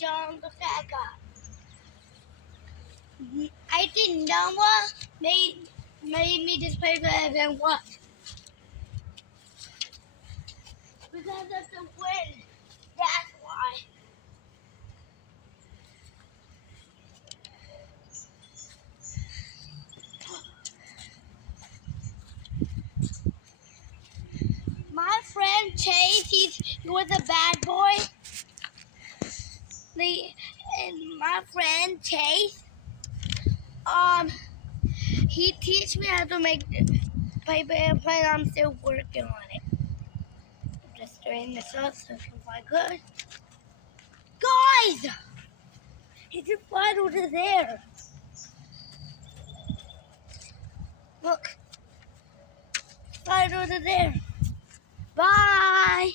John the fat guy. I think Noah made me this paper and what? Because of the wind. That's why. My friend Chase, he was a bad boy. And my friend Chase, he teach me how to make the paper airplane. I'm still working on it. Just doing this up so if I could. Guys! He just flies over there. Look. Flies over there. Bye!